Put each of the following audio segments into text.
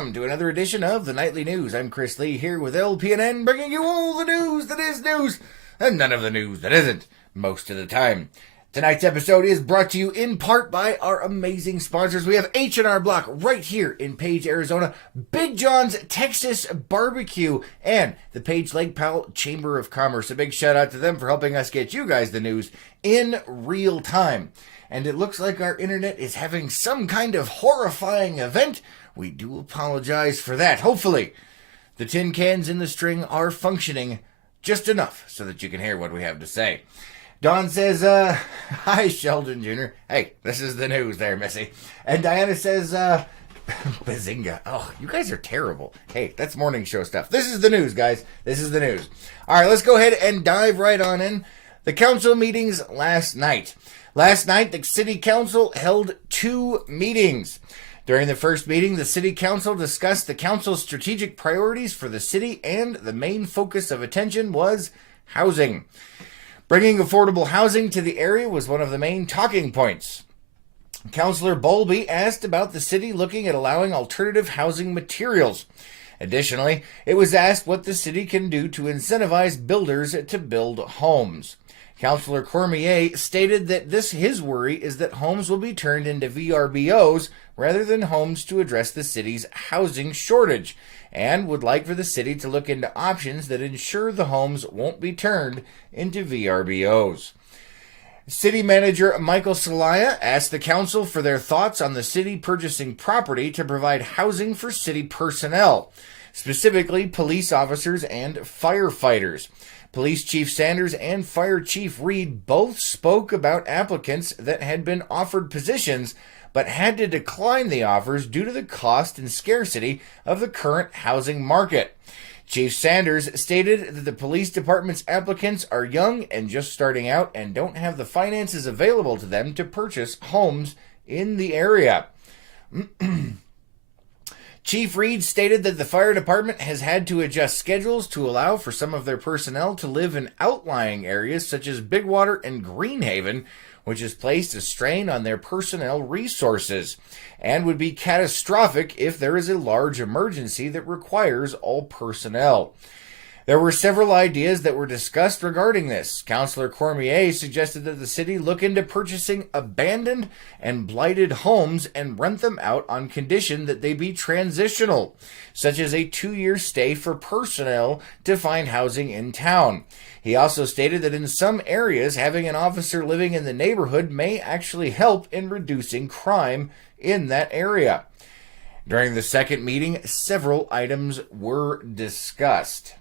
welcome to another edition of the Nightly News. I'm Chris Lee here with LPNN, bringing you all the news that is news, and none of the news that isn't, most of the time. Tonight's episode is brought to you in part by our amazing sponsors. We have H&R Block right here in Page, Arizona, Big John's Texas Barbecue, and the Page Lake Powell Chamber of Commerce. A big shout out to them for helping us get you guys the news in real time. And it looks like our internet is having some kind of horrifying event. We do apologize for that. Hopefully, the tin cans in the string are functioning just enough so that you can hear what we have to say. Don says, hi, Sheldon Jr. Hey, this is the news there, Missy. And Diana says, bazinga. Oh, you guys are terrible. Hey, that's morning show stuff. This is the news, guys. This is the news. All right, let's go ahead and dive right on in. The council meetings last night. Last night, the city council held 2 meetings. During the first meeting, the city council discussed the council's strategic priorities for the city, and the main focus of attention was housing. Bringing affordable housing to the area was one of the main talking points. Councilor Bowlby asked about the city looking at allowing alternative housing materials. Additionally, it was asked what the city can do to incentivize builders to build homes. Councilor Cormier stated that his worry is that homes will be turned into VRBOs rather than homes to address the city's housing shortage, and would like for the city to look into options that ensure the homes won't be turned into VRBOs. City Manager Michael Celaya asked the council for their thoughts on the city purchasing property to provide housing for city personnel, specifically police officers and firefighters. Police Chief Sanders and Fire Chief Reed both spoke about applicants that had been offered positions but had to decline the offers due to the cost and scarcity of the current housing market. Chief Sanders stated that the police department's applicants are young and just starting out and don't have the finances available to them to purchase homes in the area. Chief Reed stated that the fire department has had to adjust schedules to allow for some of their personnel to live in outlying areas such as Bigwater and Greenhaven, which has placed a strain on their personnel resources and would be catastrophic if there is a large emergency that requires all personnel. There were several ideas that were discussed regarding this. Councilor Cormier suggested that the city look into purchasing abandoned and blighted homes and rent them out on condition that they be transitional, such as a 2-year stay for personnel to find housing in town. He also stated that in some areas, having an officer living in the neighborhood may actually help in reducing crime in that area. During the second meeting, several items were discussed.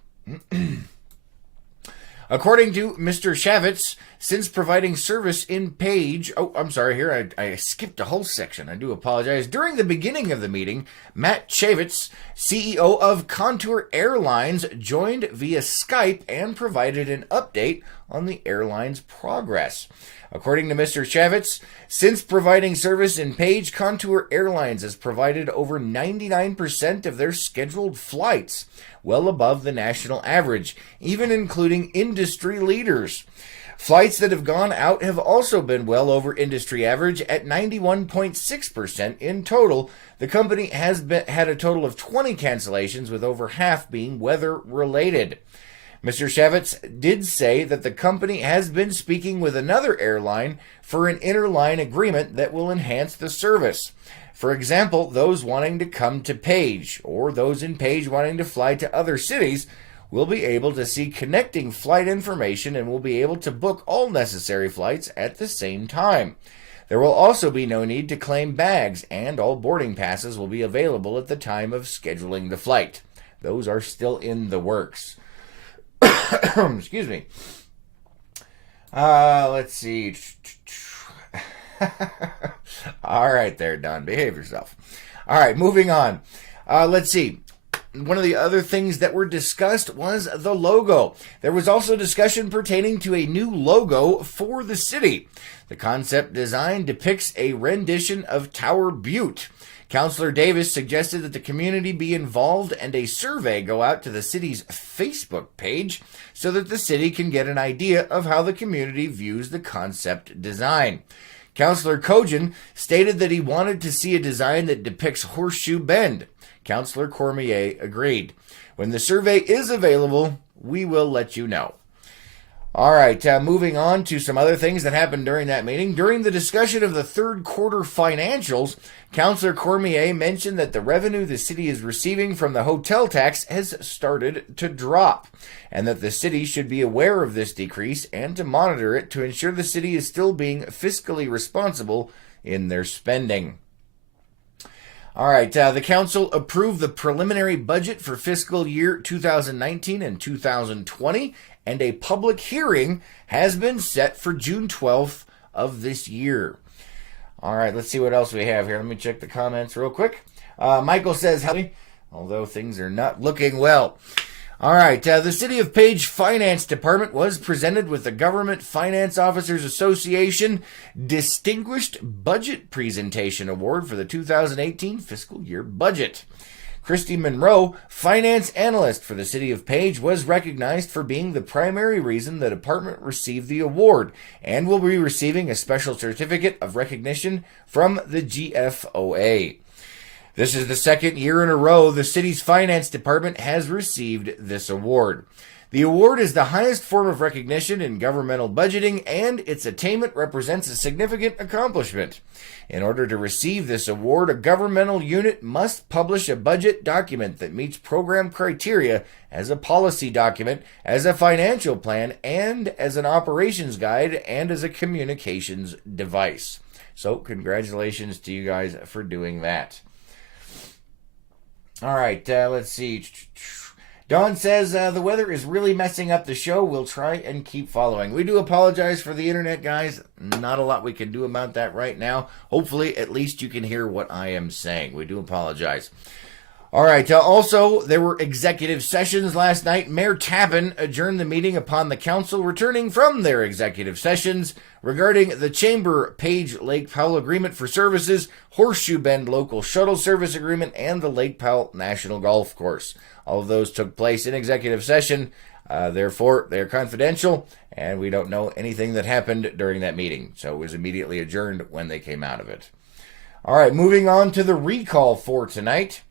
According to Mr. Shavitz, since providing service in Page... Oh, I'm sorry, here I skipped a whole section. I do apologize. During the beginning of the meeting, Matt Shavitz, CEO of Contour Airlines, joined via Skype and provided an update on the airline's progress. According to Mr. Shavitz, since providing service in Page, Contour Airlines has provided over 99% of their scheduled flights, well above the national average, even including industry leaders. Flights that have gone out have also been well over industry average at 91.6% in total. The company has had a total of 20 cancellations, with over half being weather-related. Mr. Shavitz did say that the company has been speaking with another airline for an interline agreement that will enhance the service. For example, those wanting to come to Page, or those in Page wanting to fly to other cities, will be able to see connecting flight information and will be able to book all necessary flights at the same time. There will also be no need to claim bags, and all boarding passes will be available at the time of scheduling the flight. Those are still in the works. Excuse me. Let's see. All right there, Don. Behave yourself. All right, moving on. Let's see. One of the other things that were discussed was the logo. There was also discussion pertaining to a new logo for the city. The concept design depicts a rendition of Tower Butte. Councilor Davis suggested that the community be involved and a survey go out to the city's Facebook page so that the city can get an idea of how the community views the concept design. Councilor Kojin stated that he wanted to see a design that depicts Horseshoe Bend. Councillor Cormier agreed. When the survey is available, we will let you know. All right, moving on to some other things that happened during that meeting. During the discussion of the third quarter financials, Councillor Cormier mentioned that the revenue the city is receiving from the hotel tax has started to drop, and that the city should be aware of this decrease and to monitor it to ensure the city is still being fiscally responsible in their spending. All right, the council approved the preliminary budget for fiscal year 2019 and 2020, and a public hearing has been set for June 12th of this year. All right, let's see what else we have here. Let me check the comments real quick. Michael says, although things are not looking well. All right, the City of Page Finance Department was presented with the Government Finance Officers Association Distinguished Budget Presentation Award for the 2018 fiscal year budget. Christy Monroe, finance analyst for the City of Page, was recognized for being the primary reason the department received the award and will be receiving a special certificate of recognition from the GFOA. This is the second year in a row the city's finance department has received this award. The award is the highest form of recognition in governmental budgeting, and its attainment represents a significant accomplishment. In order to receive this award, a governmental unit must publish a budget document that meets program criteria as a policy document, as a financial plan, and as an operations guide, and as a communications device. So, congratulations to you guys for doing that. All right, let's see. Dawn says, the weather is really messing up the show. We'll try and keep following. We do apologize for the internet, guys. Not a lot we can do about that right now. Hopefully, at least you can hear what I am saying. We do apologize. All right, also, there were executive sessions last night. Mayor Tappan adjourned the meeting upon the council returning from their executive sessions regarding the Chamber Page Lake Powell Agreement for Services, Horseshoe Bend Local Shuttle Service Agreement, and the Lake Powell National Golf Course. All of those took place in executive session. Therefore, they're confidential, and we don't know anything that happened during that meeting. So it was immediately adjourned when they came out of it. All right, moving on to the recall for tonight.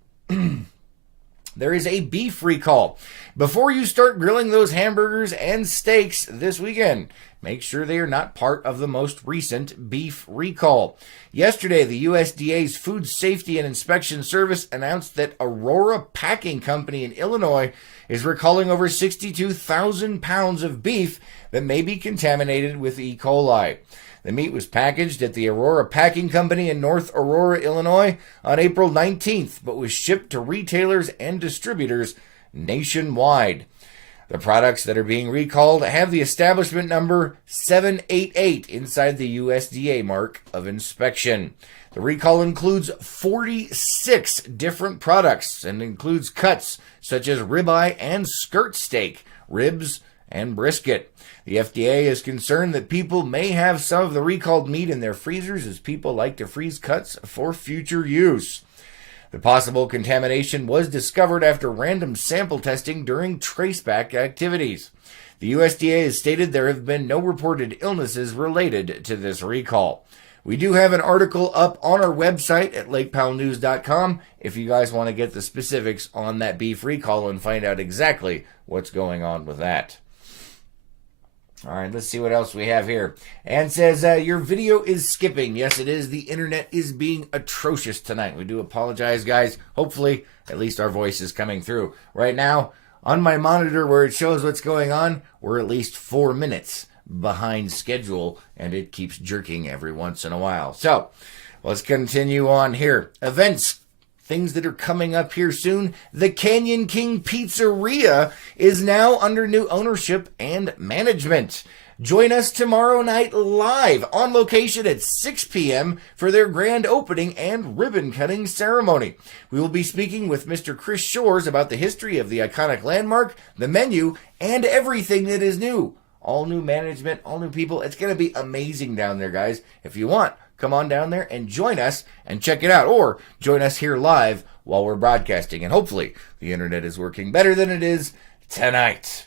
There is a beef recall. Before you start grilling those hamburgers and steaks this weekend, make sure they are not part of the most recent beef recall. Yesterday, the USDA's Food Safety and Inspection Service announced that Aurora Packing Company in Illinois is recalling over 62,000 pounds of beef that may be contaminated with E. coli. The meat was packaged at the Aurora Packing Company in North Aurora, Illinois on April 19th, but was shipped to retailers and distributors nationwide. The products that are being recalled have the establishment number 788 inside the USDA mark of inspection. The recall includes 46 different products and includes cuts such as ribeye and skirt steak, ribs, and brisket. The FDA is concerned that people may have some of the recalled meat in their freezers as people like to freeze cuts for future use. The possible contamination was discovered after random sample testing during traceback activities. The USDA has stated there have been no reported illnesses related to this recall. We do have an article up on our website at lakepowellnews.com if you guys want to get the specifics on that beef recall and find out exactly what's going on with that. All right, let's see what else we have here. Ann says, your video is skipping. Yes, it is. The internet is being atrocious tonight. We do apologize, guys. Hopefully, at least our voice is coming through. Right now, on my monitor where it shows what's going on, we're at least 4 minutes behind schedule, and it keeps jerking every once in a while. So, let's continue on here. Events. Things that are coming up here soon. The Canyon King Pizzeria is now under new ownership and management. Join us tomorrow night live on location at 6 p.m. for their grand opening and ribbon cutting ceremony. We will be speaking with Mr. Chris Shores about the history of the iconic landmark, the menu, and everything that is new. All new management, all new people. It's going to be amazing down there, guys. If you want, come on down there and join us and check it out. Or join us here live while we're broadcasting. And hopefully the internet is working better than it is tonight.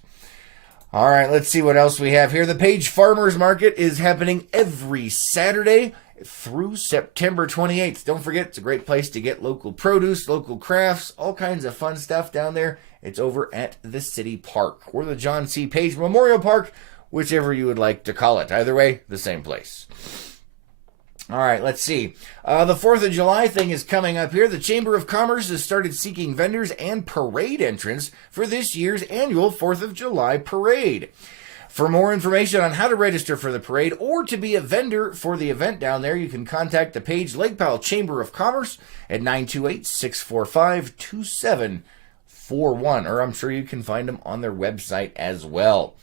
All right, let's see what else we have here. The Page Farmers Market is happening every Saturday through September 28th. Don't forget, it's a great place to get local produce, local crafts, all kinds of fun stuff down there. It's over at the City Park or the John C. Page Memorial Park, whichever you would like to call it. Either way, the same place. All right, let's see. The 4th of July thing is coming up here. The Chamber of Commerce has started seeking vendors and parade entrants for this year's annual 4th of July parade. For more information on how to register for the parade or to be a vendor for the event down there, you can contact the Page Lake Powell Chamber of Commerce at 928-645-2741, or I'm sure you can find them on their website as well.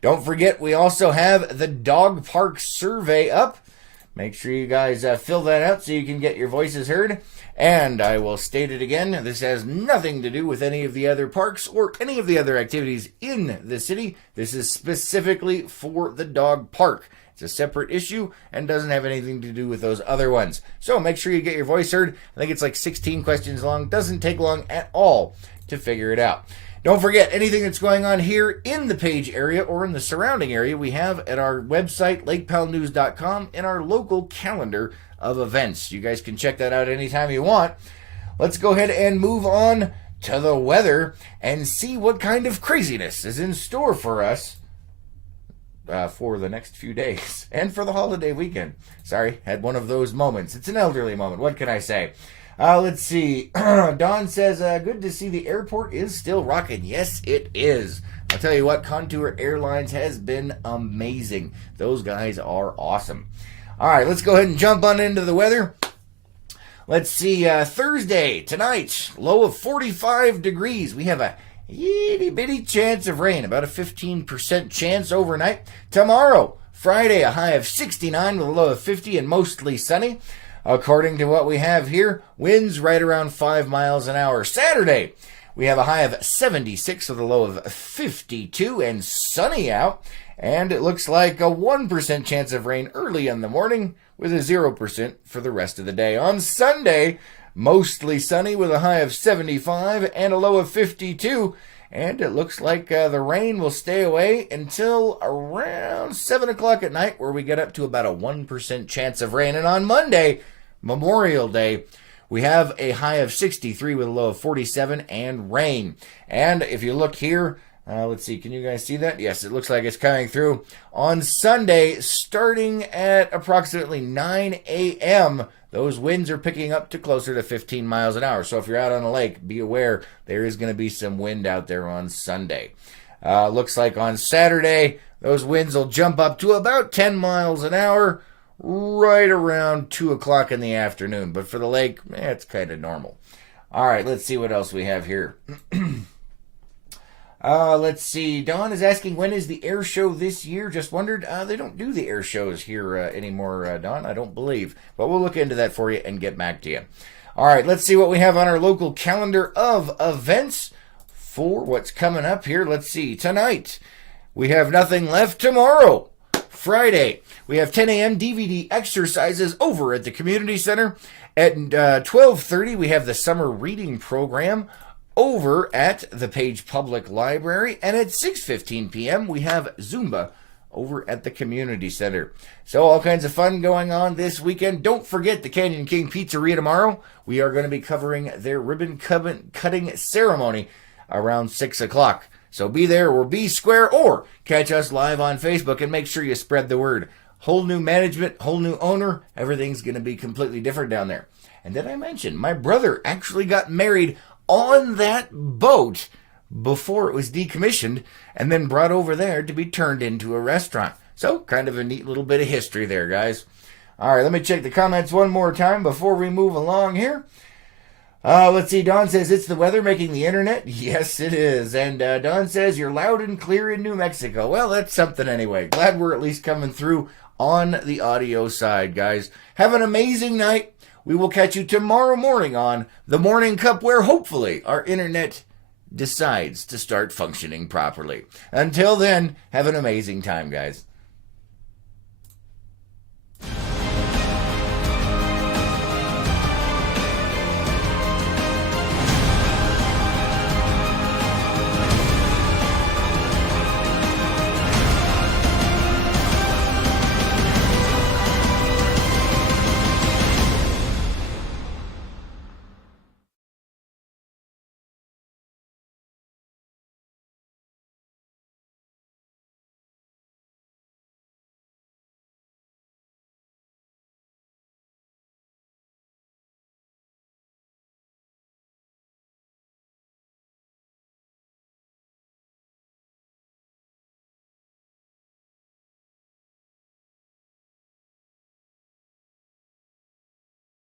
Don't forget, we also have the dog park survey up. Make sure you guys fill that out so you can get your voices heard. And I will state it again, this has nothing to do with any of the other parks or any of the other activities in the city. This is specifically for the dog park. It's a separate issue and doesn't have anything to do with those other ones. So make sure you get your voice heard. I think it's like 16 questions long. Doesn't take long at all to figure it out. Don't forget, anything that's going on here in the Page area or in the surrounding area, we have at our website, lakepowellnews.com, in our local calendar of events. You guys can check that out anytime you want. Let's go ahead and move on to the weather and see what kind of craziness is in store for us for the next few days and for the holiday weekend. Sorry, had one of those moments. It's an elderly moment. What can I say? Let's see. Don says, good to see the airport is still rocking. Yes, it is. I'll tell you what, Contour Airlines has been amazing. Those guys are awesome. All right, let's go ahead and jump on into the weather. Let's see. Thursday, tonight, low of 45 degrees. We have a itty-bitty chance of rain, about a 15% chance overnight. Tomorrow, Friday, a high of 69 with a low of 50 and mostly sunny. According to what we have here, winds right around 5 miles an hour. Saturday, we have a high of 76 with a low of 52 and sunny out. And it looks like a 1% chance of rain early in the morning with a 0% for the rest of the day. On Sunday, mostly sunny with a high of 75 and a low of 52. And it looks like the rain will stay away until around 7 o'clock at night, where we get up to about a 1% chance of rain. And on Monday, Memorial Day, we have a high of 63 with a low of 47 and rain. And if you look here, let's see, can you guys see that? Yes, it looks like it's coming through. On Sunday, starting at approximately 9 a.m., those winds are picking up to closer to 15 miles an hour. So if you're out on a lake, be aware there is going to be some wind out there on Sunday. Looks like on Saturday, those winds will jump up to about 10 miles an hour right around 2 o'clock in the afternoon. But for the lake, it's kind of normal. All right, let's see what else we have here. Let's see. Don is asking, when is the air show this year? Just wondered. They don't do the air shows here anymore, Don, I don't believe. But we'll look into that for you and get back to you. All right, let's see what we have on our local calendar of events for what's coming up here. Let's see. Tonight, we have nothing left. Tomorrow, Friday, we have 10 a.m. DVD exercises over at the community center. At 12:30, we have the summer reading program over at the Page Public Library. And at 6:15 p.m., we have Zumba over at the community center. So all kinds of fun going on this weekend. Don't forget the Canyon King Pizzeria tomorrow. We are going to be covering their ribbon cutting ceremony around 6 o'clock. So be there or be square, or catch us live on Facebook and make sure you spread the word. Whole new management, whole new owner. Everything's going to be completely different down there. And did I mention, my brother actually got married on that boat before it was decommissioned and then brought over there to be turned into a restaurant. So kind of a neat little bit of history there, guys. All right, let me check the comments one more time before we move along here. Let's see. Don says, it's the weather making the internet. Yes, it is. And Don says, you're loud and clear in New Mexico. Well, that's something anyway. Glad we're at least coming through on the audio side, guys. Have an amazing night. We will catch you tomorrow morning on The Morning Cup, where hopefully our internet decides to start functioning properly. Until then, have an amazing time, guys.